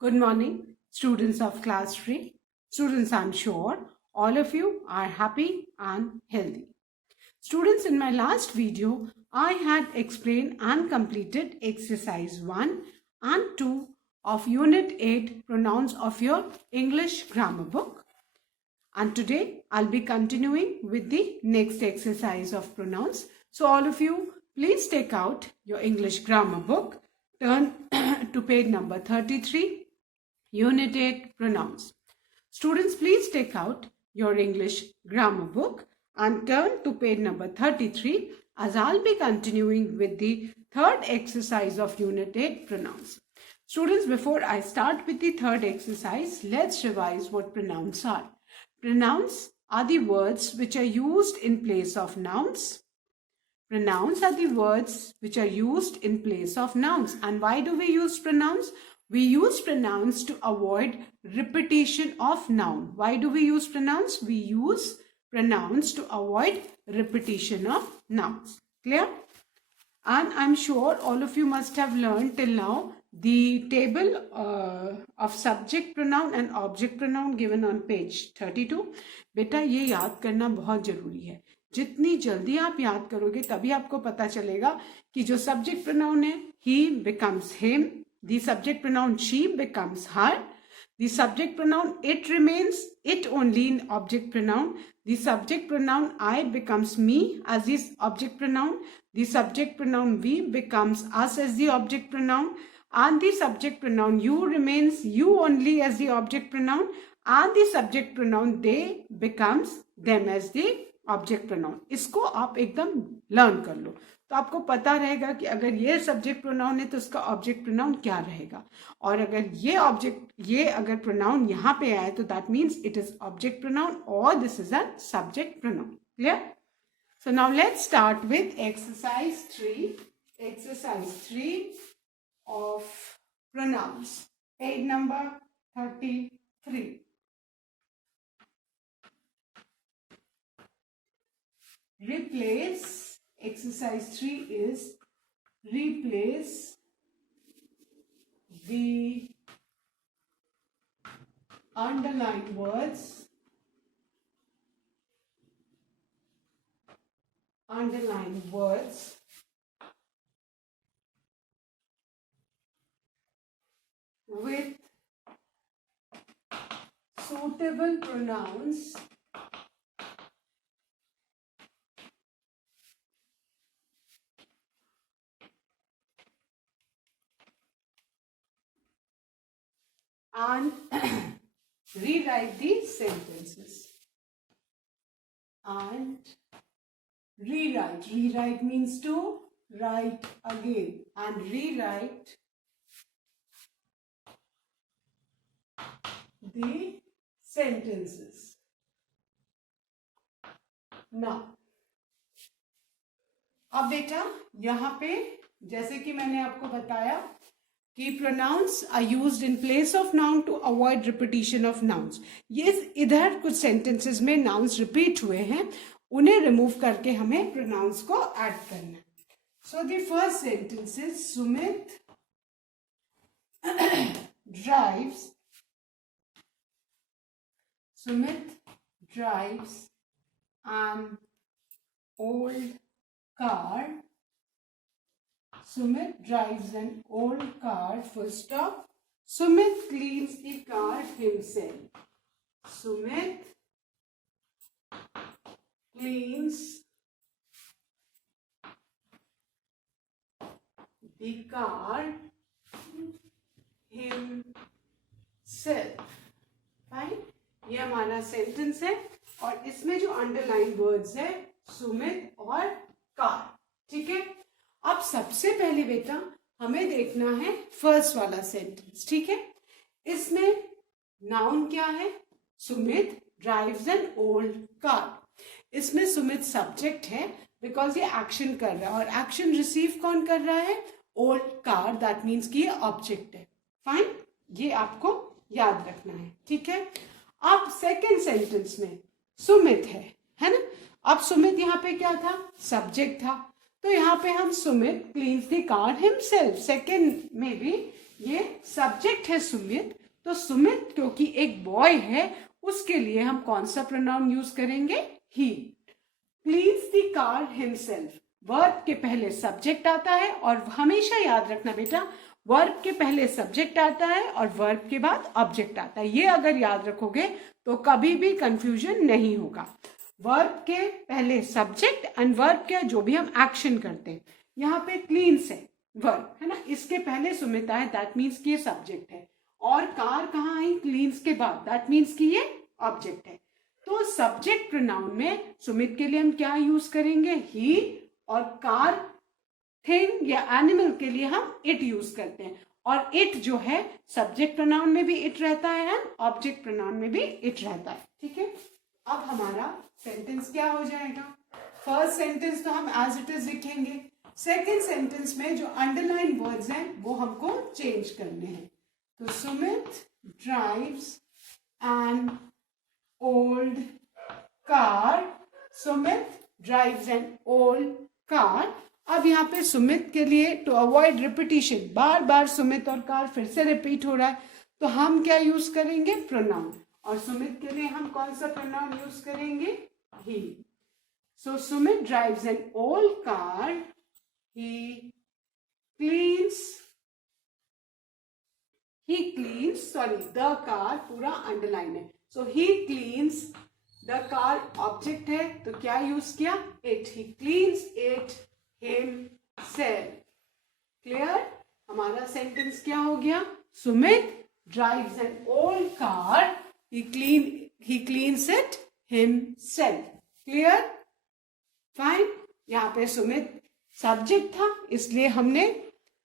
Good morning, students of class 3. Students, I'm sure all of you are happy and healthy. Students, in my last video, I had explained and completed exercise 1 and 2 of Unit 8 pronouns of your English grammar book. And today, I'll be continuing with the next exercise of pronouns. So all of you, please take out your English grammar book, turn to page number 33. Unit 8 pronouns. Students, please take out your English grammar book and turn to page number 33 as I'll be continuing with the third exercise of Unit 8 pronouns. Students, before I start with the third exercise, let's revise what pronouns are. Pronouns are the words which are used in place of nouns. Pronouns are the words which are used in place of nouns. And why do we use pronouns? We use pronouns to avoid repetition of noun. Why do we use pronouns? We use pronouns to avoid repetition of nouns. Clear? And I'm sure all of you must have learned till now the table of subject pronoun and object pronoun given on page 32. बेटा ये याद करना बहुत जरूरी है. जितनी जल्दी आप याद करोगे तभी आपको पता चलेगा कि जो subject pronoun है he becomes him, the subject pronoun she becomes her, the subject pronoun it remains it only in object pronoun, the subject pronoun I becomes me as this object pronoun, the subject pronoun we becomes us as the object pronoun, and the subject pronoun you remains you only as the object pronoun, and the subject pronoun they becomes them as the object pronoun. इसको आप एकदम लर्न कर लो तो आपको पता रहेगा कि अगर ये सब्जेक्ट प्रोनाउन है तो उसका ऑब्जेक्ट प्रोनाउन क्या रहेगा, और अगर ये अगर प्रोनाउन यहाँ पे आए तो that means it is object pronoun और this is a subject pronoun. Clear? So now let's start with exercise 3 of pronouns, page number 33. Replace, exercise 3 is replace the underlined words with suitable pronouns and rewrite the sentences. And rewrite means to write again, and rewrite the sentences. Now अब बेटा यहाँ पे जैसे कि मैंने आपको बताया कि pronouns are used in place of noun to avoid repetition of nouns. ये इधर कुछ सेंटेंसेस में नाउन्स रिपीट हुए हैं, उन्हें रिमूव करके हमें प्रोनाउंस को ऐड करना है. So the first sentence is Sumit drives an old car. Sumit drives an old car, full stop. Sumit cleans the car himself. Sumit cleans the car himself. Fine? ये हमारा सेंटेंस है और इसमें जो अंडरलाइन वर्ड्स है सुमित और कार. ठीक है? अब सबसे पहले बेटा हमें देखना है फर्स्ट वाला सेंटेंस. ठीक है? इसमें नाउन क्या है? Sumit drives an old car. इसमें सुमित सब्जेक्ट है बिकॉज ये एक्शन कर रहा है, और एक्शन रिसीव कौन कर रहा है? Old car. दैट मीन्स कि ये ऑब्जेक्ट है. फाइन? ये आपको याद रखना है. ठीक है? अब सेकेंड सेंटेंस में सुमित है ना. अब सुमित यहाँ पे क्या था? सब्जेक्ट था. तो यहाँ पे हम Sumit cleans the car himself. Second में भी ये सब्जेक्ट है सुमित, तो सुमित क्योंकि एक बॉय है उसके लिए हम कौन सा प्रोनाउन यूज करेंगे? He. Cleans the car himself, verb के पहले सब्जेक्ट आता है, और हमेशा याद रखना बेटा वर्ब के पहले सब्जेक्ट आता है और वर्ब के बाद ऑब्जेक्ट आता है। ये अगर याद रखोगे तो कभी भी कंफ्यूजन नहीं होगा। वर्ब के पहले सब्जेक्ट एंड वर्ब के जो भी हम एक्शन करते हैं, यहाँ पे क्लीन्स है वर्ब है ना, इसके पहले सुमिता है, दैट मीन्स कि ये सब्जेक्ट है, और कार कहाँ आई? क्लीन्स के बाद, दैट मीन्स कि ये ऑब्जेक्ट है। तो सब्जेक्ट प्रोनाउन में सुमित के लिए हम क्या यूज करेंगे? ही, और कार थिंग या एनिमल के लिए हम इट यूज करते हैं, और इट जो है सब्जेक्ट प्रोनाउन में भी इट रहता है एंड ऑब्जेक्ट प्रोनाउन में भी इट रहता है। ठीक है, अब हमारा सेंटेंस क्या हो जाएगा? फर्स्ट सेंटेंस तो हम एज इट इज लिखेंगे, सेकेंड सेंटेंस में जो अंडरलाइन वर्ड्स हैं वो हमको चेंज करने हैं। तो Sumit drives an old car, Sumit drives an old car. अब यहाँ पे सुमित के लिए टू अवॉइड रिपीटिशन, बार बार सुमित और कार फिर से रिपीट हो रहा है, तो हम क्या यूज करेंगे? प्रोनाउन, और सुमित के लिए हम कौन सा प्रोनाउन यूज करेंगे? He. So Sumit drives an old car, he cleans, sorry the car पूरा अंडरलाइन है, so he cleans the car object है तो क्या यूज किया? It, he cleans it himself. Clear? हमारा सेंटेंस क्या हो गया? Sumit drives an old car, he cleans it himself. Clear? Fine. यहाँ पे सुमित सब्जेक्ट था इसलिए हमने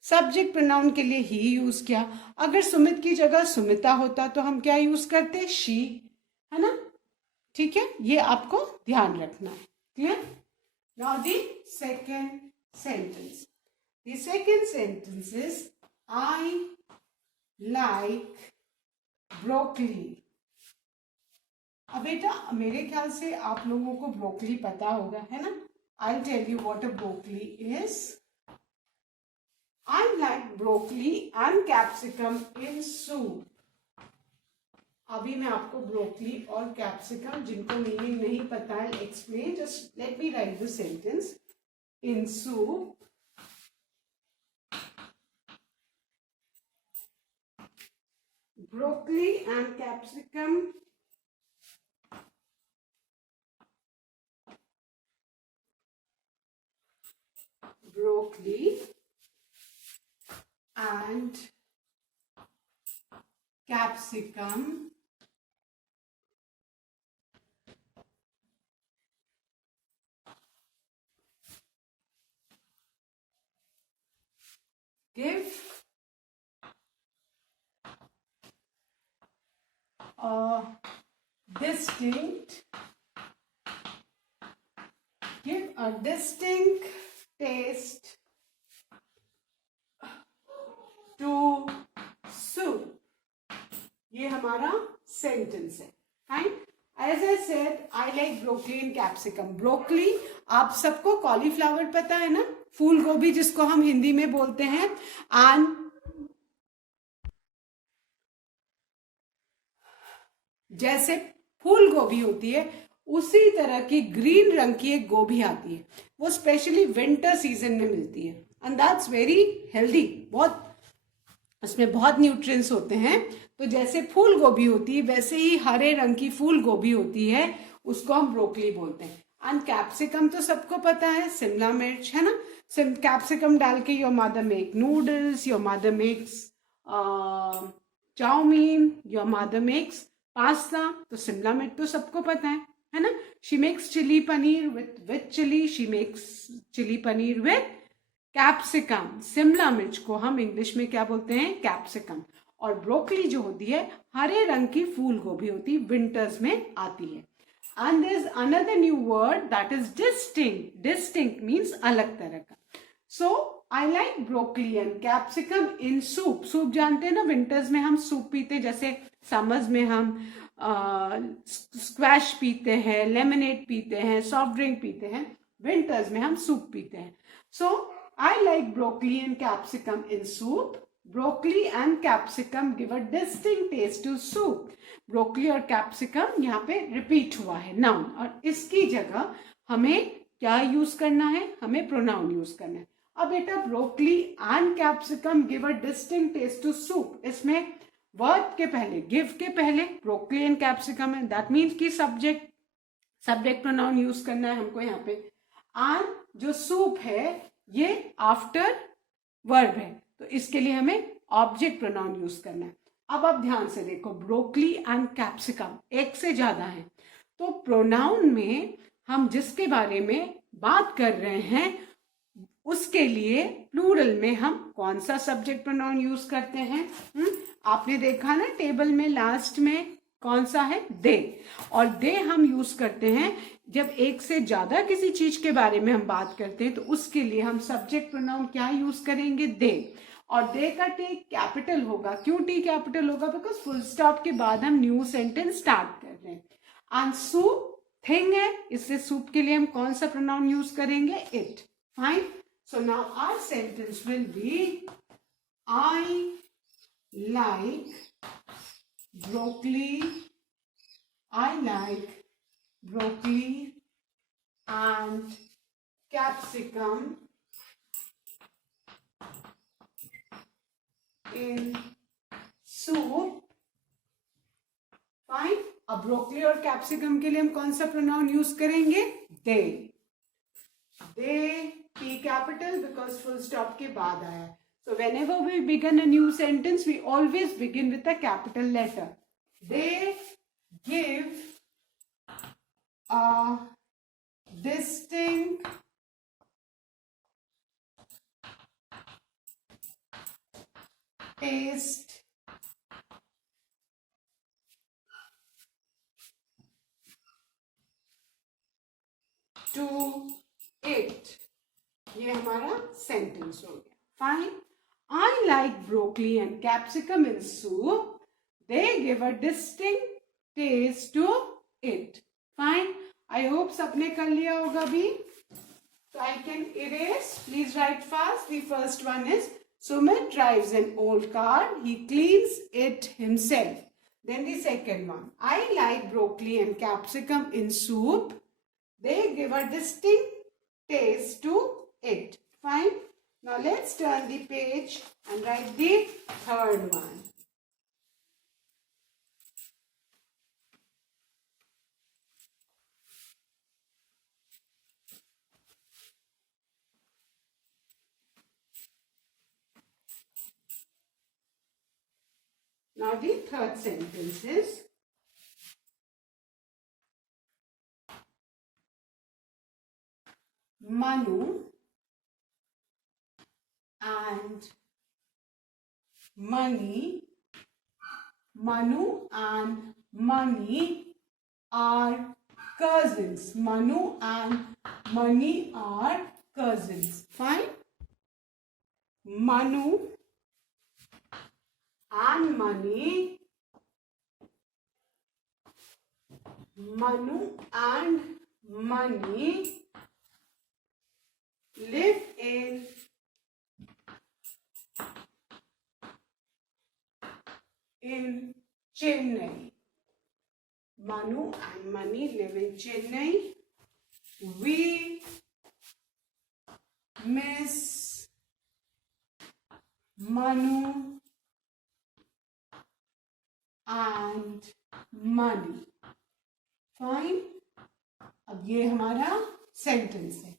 सब्जेक्ट प्रोनाउन के लिए ही यूज किया। अगर सुमित की जगह सुमिता होता तो हम क्या यूज करते? शी, है ना? ठीक है, ये आपको ध्यान रखना है। Clear? Now the second sentence, the second sentence is I like broccoli. अब बेटा मेरे ख्याल से आप लोगों को ब्रोकली पता होगा, है ना? I tell you what a broccoli is. I like broccoli and capsicum in soup. अभी मैं आपको ब्रोकली और कैप्सिकम, जिनको मीनिंग नहीं पता है, explain, just let me right the sentence. In soup, broccoli and capsicum broccoli and capsicum give a distinct taste to soup। ये हमारा सेंटेंस है। Fine. As I said, I like broccoli and capsicum. Broccoli आप सबको कॉलीफ्लावर पता है ना, फूल गोभी जिसको हम हिंदी में बोलते हैं, एंड जैसे फूल गोभी होती है उसी तरह की ग्रीन रंग की एक गोभी आती है, वो स्पेशली विंटर सीजन में मिलती है, एंड दैट्स वेरी हेल्दी। बहुत उसमें बहुत न्यूट्रिएंट्स होते हैं। तो जैसे फूल गोभी होती है वैसे ही हरे रंग की फूल गोभी होती है, उसको हम ब्रोकली बोलते हैं। एंड कैप्सिकम तो सबको पता है, शिमला मिर्च, है ना? कैप्सिकम डाल के your mother make noodles, your mother makes chow mein, your mother makes pasta. तो शिमला मिर्च तो सबको पता है ना? She makes chilli paneer with chilli, she makes chilli paneer with capsicum. शिमला मिर्च को हम इंग्लिश में क्या बोलते हैं? कैप्सिकम। और ब्रोकली जो होती है हरे रंग की फूल गोभी होती है, विंटर्स में आती है। And there is another new word that is distinct. Distinct means अलग तरह का। So I like broccoli and capsicum in soup. Soup जानते हैं ना, विंटर्स में हम सूप पीते हैं, जैसे समर्स में हम स्क्वैश पीते हैं, लेमनेड पीते हैं, सॉफ्ट ड्रिंक पीते हैं, विंटर्स में हम सूप पीते हैं। So I like broccoli and capsicum in soup broccoli and capsicum give a distinct taste to soup. Broccoli और कैप्सिकम यहाँ पे रिपीट हुआ है नाउन, और इसकी जगह हमें क्या यूज करना है, हमें प्रोनाउन यूज करना है। अब बेटा broccoli and capsicum give a distinct taste to soup, इसमें वर्ब के पहले, गिव के पहले ब्रोकली एंड कैप्सिकम है, दैट मीन्स कि सब्जेक्ट प्रोनाउन यूज करना है हमको यहाँ पे। एंड जो सूप है ये आफ्टर वर्ब है, तो इसके लिए हमें ऑब्जेक्ट प्रोनाउन यूज करना है। अब आप ध्यान से देखो, ब्रोकली एंड कैप्सिकम एक से ज्यादा है, तो प्रोनाउन में हम जिसके बारे में बात कर रहे हैं उसके लिए प्लूरल में हम कौन सा सब्जेक्ट प्रोनाउन यूज करते हैं? आपने देखा ना टेबल में लास्ट में कौन सा है? दे। और दे हम यूज करते हैं जब एक से ज्यादा किसी चीज के बारे में हम बात करते हैं, तो उसके लिए हम सब्जेक्ट प्रोनाउन क्या यूज करेंगे? दे। और दे का टी कैपिटल होगा। क्यों टी कैपिटल होगा? बिकॉज फुल स्टॉप के बाद हम न्यू सेंटेंस स्टार्ट कर रहे हैं। एंड सूप थिंग है, इससे सूप के लिए हम कौन सा प्रोनाउन यूज करेंगे? It. Fine. So now our sentence will be I like broccoli, I like broccoli and capsicum in soup. Fine. अब ब्रोकली और कैप्सिकम के लिए हम कौन सा प्रोनाउन यूज करेंगे? They. They T capital because full stop के बाद आया। So whenever we begin a new sentence, we always begin with a capital letter. They give a distinct taste to it. ये हमारा सेंटेंस हो गया। Fine. I like broccoli and capsicum in soup. They give a distinct taste to it. Fine. I hope सबने कर लिया होगा अभी। So I can erase. Please write fast. The first one is Sumit drives an old car. He cleans it himself. Then the second one. I like broccoli and capsicum in soup. They give a distinct taste to it. Fine. Now let's turn the page and write the third one. Now the third sentence is Manu and Mani. Manu and Mani are cousins. Manu and Mani are cousins. Fine. Manu and Mani. Manu and Mani live in Chennai. Manu and Mani live in Chennai. We miss Manu and Mani. Fine. अब ये हमारा sentence है,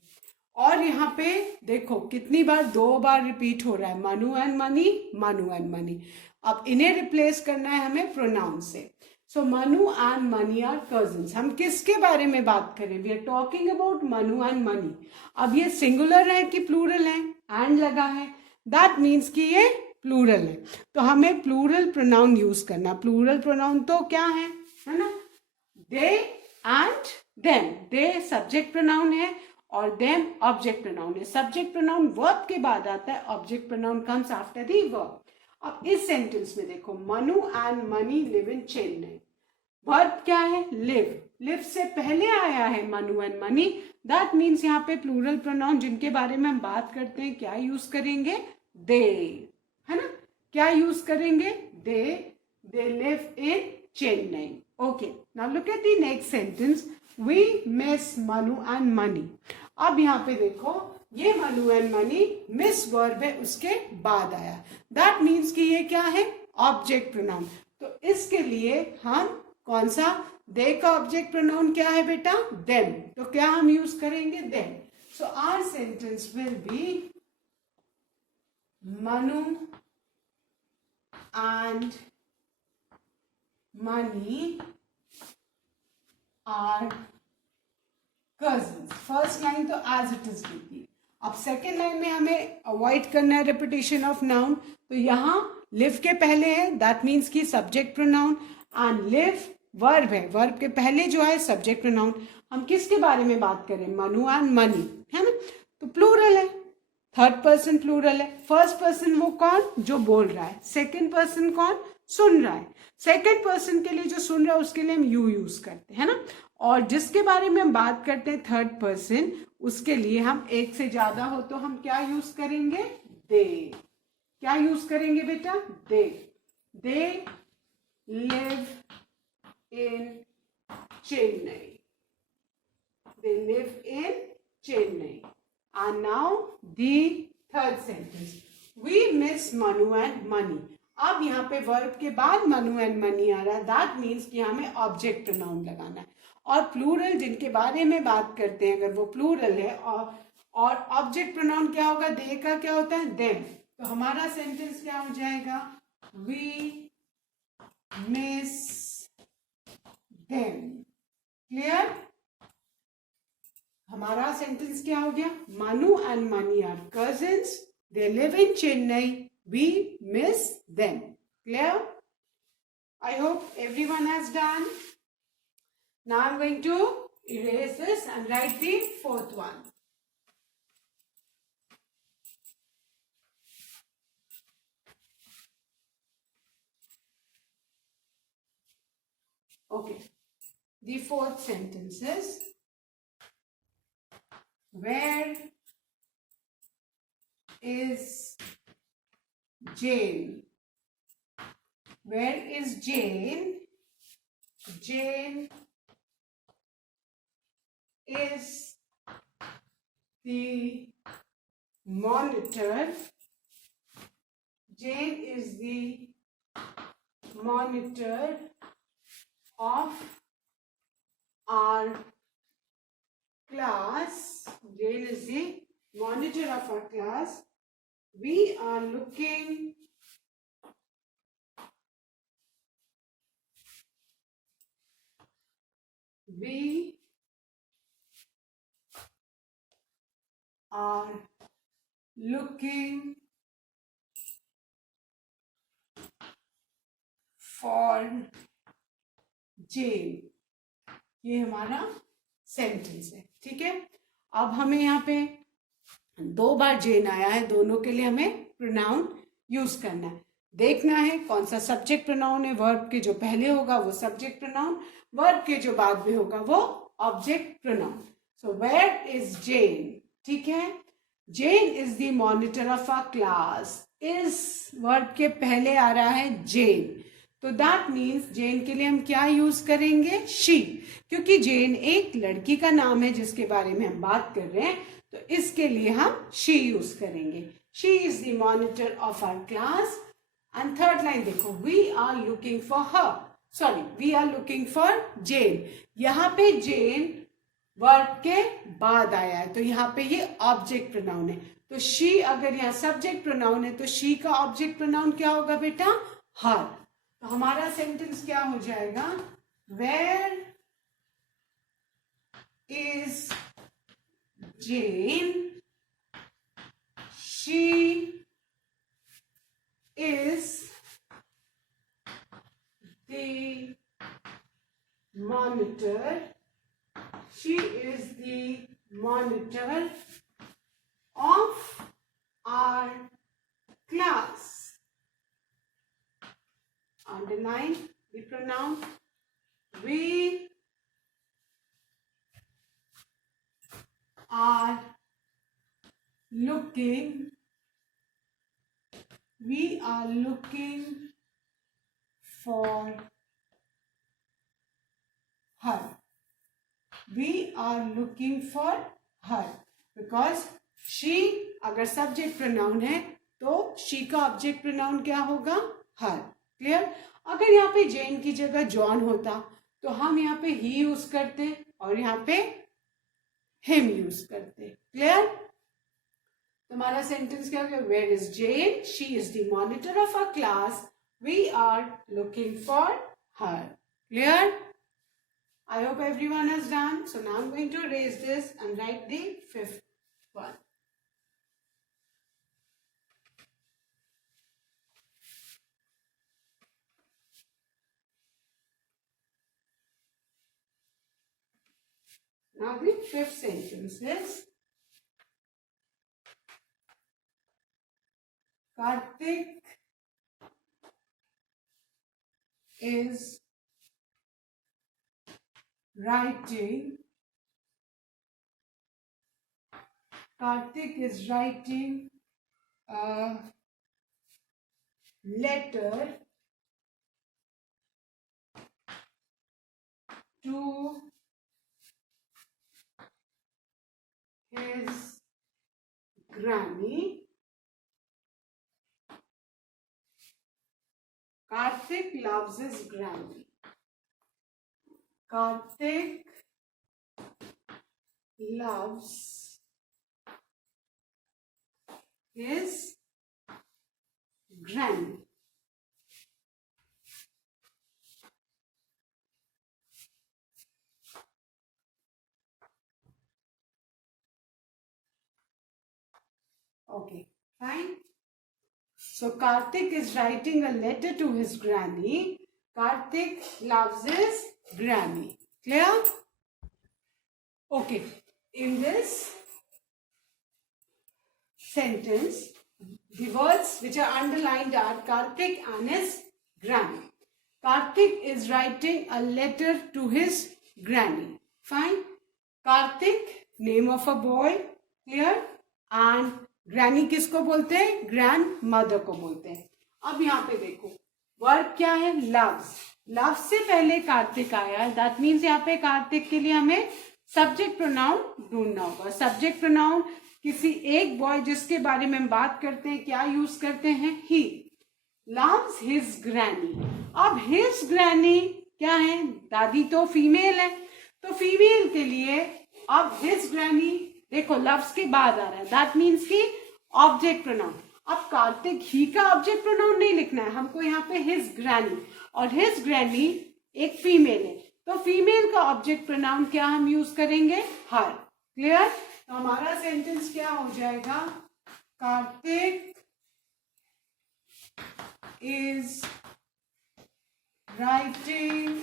और यहाँ पे देखो कितनी बार, 2 बार रिपीट हो रहा है, मनु एंड मनी, मनु एंड मनी। अब इन्हें रिप्लेस करना है हमें प्रोनाउन से। So Manu and Mani are cousins. हम किसके बारे में बात करें? We are talking about Manu and Mani. अब ये सिंगुलर है कि प्लूरल है? एंड लगा है, दैट मीन्स कि ये प्लूरल है, तो हमें प्लूरल प्रोनाउन यूज करना। प्लूरल प्रोनाउन तो क्या है ना? They and them. They subject pronoun है और देम ऑब्जेक्ट प्रोनाउन है। सब्जेक्ट प्रोनाउन वर्ब के बाद आता है, object pronoun comes after the verb. अब इस सेंटेंस में देखो, Manu and Mani live in Chennai. Verb क्या है? लिव। लिव से पहले आया है Manu and Mani, that means यहाँ पे प्लूरल प्रोनाउन जिनके बारे में हम बात करते हैं क्या यूज करेंगे? दे, है ना? क्या यूज करेंगे? They live in Chennai. Okay, now look at the next sentence. We miss Manu and Mani. अब यहाँ पे देखो, ये Manu and Mani miss verb है, उसके बाद आया. दैट मीन्स कि ये क्या है? Object pronoun. तो इसके लिए हम कौन सा? दे का ऑब्जेक्ट प्रोनाउन क्या है बेटा? देम. तो क्या हम यूज करेंगे? Them. So our sentence will be Manu and Mani are cousins. First line तो एज इट इज लिखी. अब सेकेंड लाइन में हमें अवॉइड करना है रिपीटेशन ऑफ नाउन. तो यहाँ लिव के पहले है, दैट मीन्स की subject pronoun. And live verb है, वर्ब के पहले जो है सब्जेक्ट प्रोनाउन. हम किसके बारे में बात करें? मनु एंड मनी, है ना. तो प्लूरल है, थर्ड पर्सन प्लूरल है. फर्स्ट पर्सन वो कौन? जो बोल रहा है. सेकेंड पर्सन कौन? सुन रहा है. सेकेंड पर्सन के लिए जो सुन रहा है उसके लिए हम यू यूज करते हैं ना. और जिसके बारे में हम बात करते हैं थर्ड पर्सन, उसके लिए हम एक से ज्यादा हो तो हम क्या यूज करेंगे? दे. क्या यूज करेंगे बेटा? They. They live in Chennai. They live in Chennai. And now the third sentence. We miss Manu and Mani. अब यहाँ पे वर्ब के बाद मनु एंड मनी आ रहा है. दैट मीन्स कि हमें ऑब्जेक्ट प्रोनाउन लगाना है. और प्लूरल जिनके बारे में बात करते हैं, अगर वो प्लूरल है और ऑब्जेक्ट प्रोनाउन क्या होगा? दे का क्या होता है? देम. तो हमारा सेंटेंस क्या हो जाएगा? We miss them. क्लियर? हमारा सेंटेंस क्या हो गया? Manu and Mani are cousins. They live in Chennai. We miss them. Clear? I hope everyone has done. Now I'm going to erase this and write the fourth one. Okay. The fourth sentence is, where is Jane? Where is Jane? Jane is the monitor. Jane is the monitor of our class. Jane is the monitor of our class. We are looking for Jane. ये हमारा sentence है. ठीक है. अब हमें यहाँ पे दो बार जेन आया है, दोनों के लिए हमें प्रोनाउन यूज करना है. देखना है कौन सा सब्जेक्ट प्रोनाउन है. वर्ब के जो पहले होगा वो सब्जेक्ट प्रोनाउन, वर्ब के जो बाद में होगा वो object pronoun. So where is Jane? ठीक है. Jane is the monitor of a class. इस वर्ब के पहले आ रहा है जेन. तो दैट मीन्स जेन के लिए हम क्या यूज करेंगे? शी. क्योंकि जेन एक लड़की का नाम है जिसके बारे में हम बात कर रहे हैं, तो इसके लिए हम शी यूज करेंगे. She is the monitor of our class. And third line देखो, we are looking for her. Sorry, we are looking for Jane. यहाँ पे जेन वर्ब के बाद आया है, तो यहाँ पे ये ऑब्जेक्ट प्रोनाउन है. तो शी अगर यहाँ सब्जेक्ट प्रोनाउन है तो शी का ऑब्जेक्ट प्रोनाउन क्या होगा बेटा? हर. तो हमारा सेंटेंस क्या हो जाएगा? Where is Jane? She is the monitor. She is the monitor of our class. Underline the pronoun. We are looking We are looking for her. We are looking for her because she अगर subject pronoun है तो she का object pronoun क्या होगा? her. Clear? अगर यहाँ पे जेन की जगह जॉन होता तो हम यहाँ पे ही यूज करते और यहाँ पे हिम यूज करते. क्लियर? हमारा सेंटेंस क्या होगा? Where is Jane? She is the monitor of a class. We are looking for her. Clear? I hope everyone has done. So now I'm going to erase this and write the fifth one. Now the fifth sentence is Karthik is writing a letter to his granny. Karthik loves his granny. Karthik loves his granny. Okay, fine. So Karthik is writing a letter to his granny. Karthik loves his granny. Clear? Okay. In this sentence, the words which are underlined are Karthik and his granny. Karthik is writing a letter to his granny. Fine. Karthik, name of a boy. Clear? And granny किसको बोलते हैं? Grand mother को बोलते हैं. अब यहाँ पे देखो वर्ब क्या है? लव्स. लव्स से पहले कार्तिक आया है. दैट मीन्स यहाँ पे कार्तिक के लिए हमें सब्जेक्ट प्रोनाउन ढूंढना होगा. सब्जेक्ट प्रोनाउन किसी एक बॉय जिसके बारे में हम बात करते हैं क्या यूज करते हैं? ही. Loves his granny. अब हिज ग्रैनी क्या है? दादी तो फीमेल है तो फीमेल के लिए अब हिज ग्रैनी देखो लव्स के बाद आ रहा है. दैट मीन्स की ऑब्जेक्ट प्रोनाउन. अब कार्तिक ही का ऑब्जेक्ट प्रोनाउन नहीं लिखना है हमको यहाँ पे हिज ग्रैनी. और हिज ग्रैनी एक फीमेल है तो फीमेल का ऑब्जेक्ट प्रोनाउन क्या हम यूज करेंगे? हर. क्लियर? तो हमारा सेंटेंस क्या हो जाएगा? Karthik is writing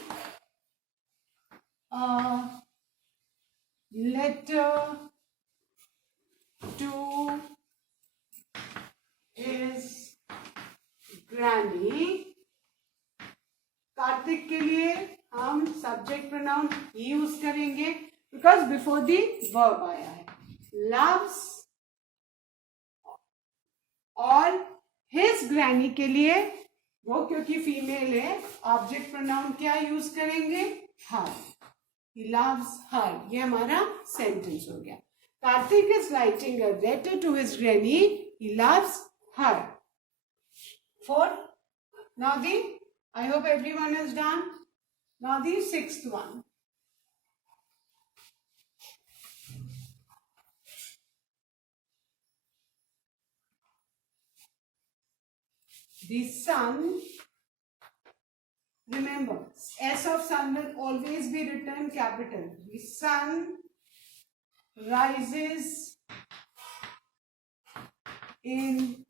a letter to his granny. Karthik के लिए हम सब्जेक्ट प्रोनाउन यूज करेंगे बिकॉज बिफोर दी वर्ब आया है. लव्स. और हिज ग्रैनी के लिए वो क्योंकि फीमेल है ऑब्जेक्ट प्रोनाउन क्या यूज करेंगे? हर. He loves her. ये हमारा सेंटेंस हो गया. Karthik is writing a letter to his granny. He loves her. 4. Now I hope everyone is done. Now the sixth one. The sun. Remember, S of sun will always be written capital. The sun rises in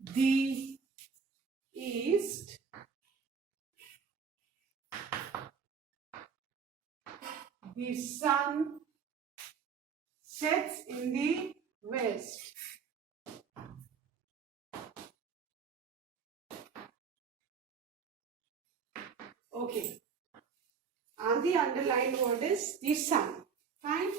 the east. The sun sets in the west. Okay. And the underlined word is the sun. Fine.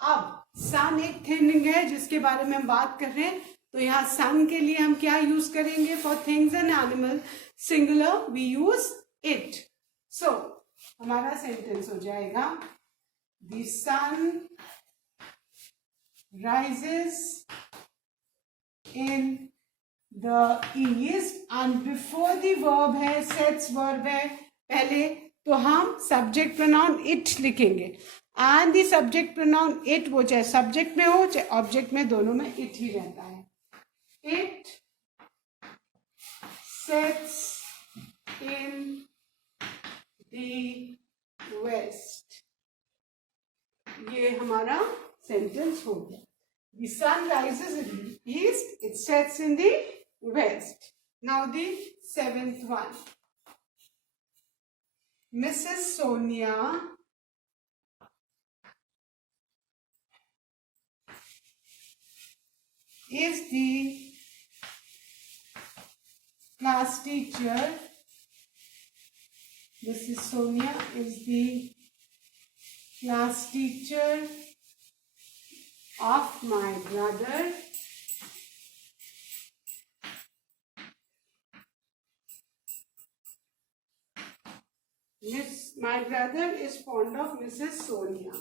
अब सन एक थिंग है जिसके बारे में हम बात कर रहे हैं तो यहाँ सन के लिए हम क्या यूज करेंगे? For things and animal singular we use it. So हमारा सेंटेंस हो जाएगा the sun rises in the east and before the verb है sets verb है पहले, तो हम सब्जेक्ट प्रोनाउन इट लिखेंगे. And the subject pronoun it वो चाहे सब्जेक्ट में हो चाहे ऑब्जेक्ट में, दोनों में इट ही रहता है. It sets in the west. ये हमारा सेंटेंस हो गया. The sun rises in the east, it sets in the west. Now the 7th one. Mrs. Sonia is the class teacher. Mrs. Sonia is the class teacher of my brother. My brother is fond of Mrs. Sonia.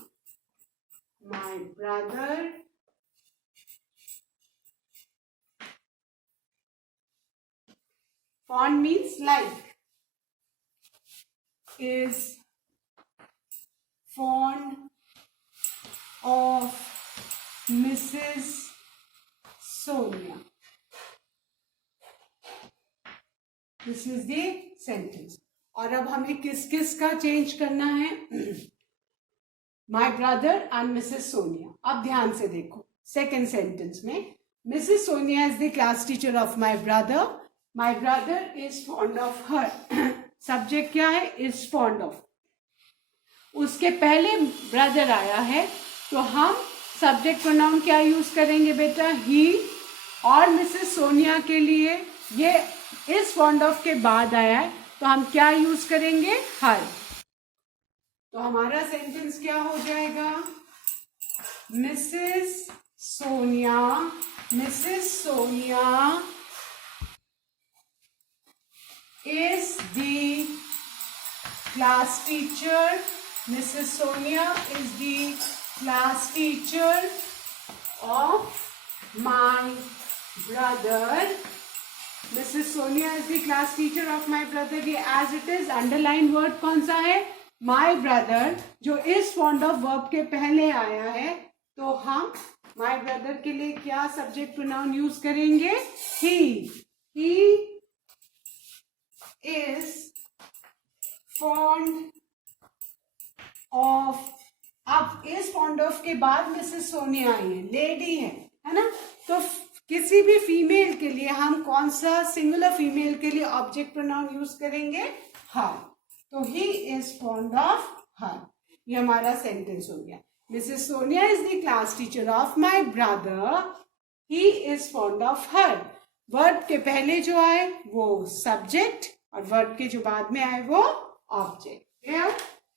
My brother fond means like, is fond of Mrs. Sonia. This is the sentence. और अब हमें किस किस का चेंज करना है? My brother and Mrs. Sonia. अब ध्यान से देखो सेकेंड सेंटेंस में, Mrs. Sonia is the class teacher of my brother. My brother is fond of her. Subject क्या है? is fond of. उसके पहले ब्रदर आया है, तो हम सब्जेक्ट प्रोनाउन क्या यूज करेंगे बेटा? ही. और मिसेस सोनिया के लिए ये इज फॉन्ड ऑफ के बाद आया है, तो हम क्या यूज करेंगे? हर. तो हमारा सेंटेंस क्या हो जाएगा? मिसेस Sonia is the class teacher. Mrs. Sonia is the class teacher of my brother. Mrs. Sonia is the class teacher of my brother. ये as it is underline word कौन सा है? My brother, जो is fond of verb के पहले आया है, तो हम my brother के लिए क्या सब्जेक्ट प्रोनाउन यूज करेंगे? He. He is fond of. अब इस फॉन्ड ऑफ के बाद मिसेस सोनिया आई है, लेडी है ना? तो किसी भी फीमेल के लिए हम कौन सा सिंगुलर फीमेल के लिए ऑब्जेक्ट प्रोनाउन यूज करेंगे? हर. तो he is fond of her. ये हमारा सेंटेंस हो गया. मिसेस Sonia is the class teacher of my brother. He is fond of her. Verb के पहले जो आए वो सब्जेक्ट और वर्ब के जो बाद में आए वो object.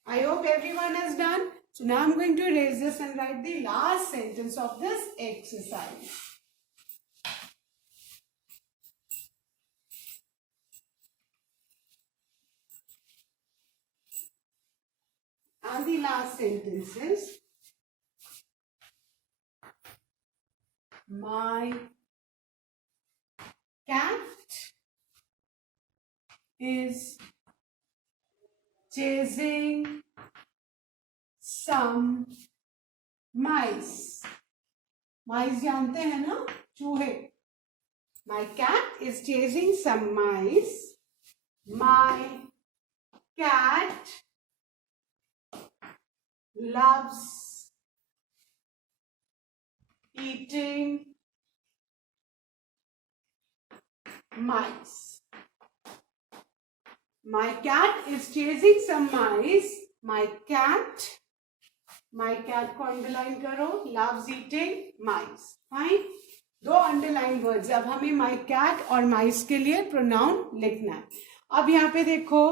I hope everyone has done. So now I'm going to erase this and write the last sentence of this exercise. And the last sentence is, my cat is chasing some mice. Mice जानते हैं ना? चूहे. My cat is chasing some mice. My cat loves eating mice. My cat is chasing some mice. My cat को अंडरलाइन करो. loves eating mice. Fine. दो underline words. अब हमें my cat और mice के लिए प्रोनाउन लिखना है. अब यहाँ पे देखो,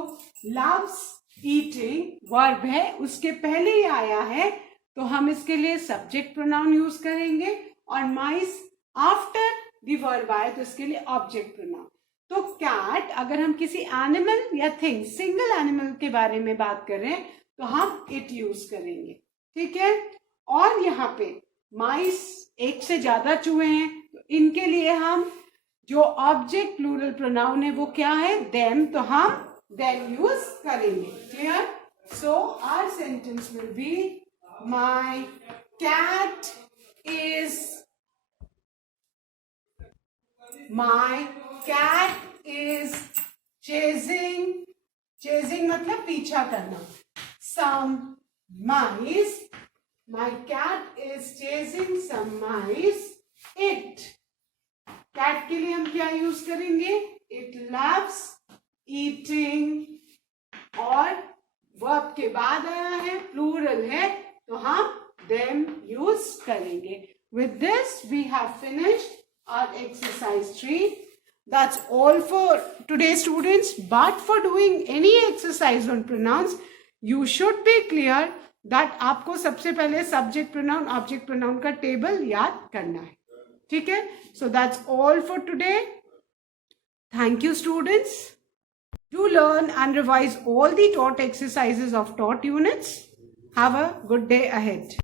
loves eating वर्ब है, उसके पहले ही आया है, तो हम इसके लिए सब्जेक्ट प्रोनाउन यूज करेंगे. और mice आफ्टर दी वर्ब आए तो इसके लिए ऑब्जेक्ट प्रोनाउन। तो कैट अगर हम किसी एनिमल या थिंग सिंगल एनिमल के बारे में बात करें तो हम इट यूज करेंगे, ठीक है। और यहाँ पे माइस एक से ज्यादा चूहे हैं तो इनके लिए हम जो ऑब्जेक्ट प्लूरल प्रोनाउन है वो क्या है, देम, तो हम देम यूज करेंगे। Clear? So our sentence will be my cat is, my cat is chasing, chasing मतलब पीछा करना, some mice, my cat is chasing some mice, it, cat के लिए हम क्या यूज करेंगे, it loves eating, और वर्ब के बाद आया है, प्लूरल है, तो हम them यूज करेंगे। With this we have finished our exercise 3. That's all for today, students. But for doing any exercise on pronouns, you should be clear that आपको सबसे पहले subject pronoun, object pronoun का table याद करना है, ठीक है? So that's all for today. Thank you, students. Do learn and revise all the taught exercises of taught units. Have a good day ahead.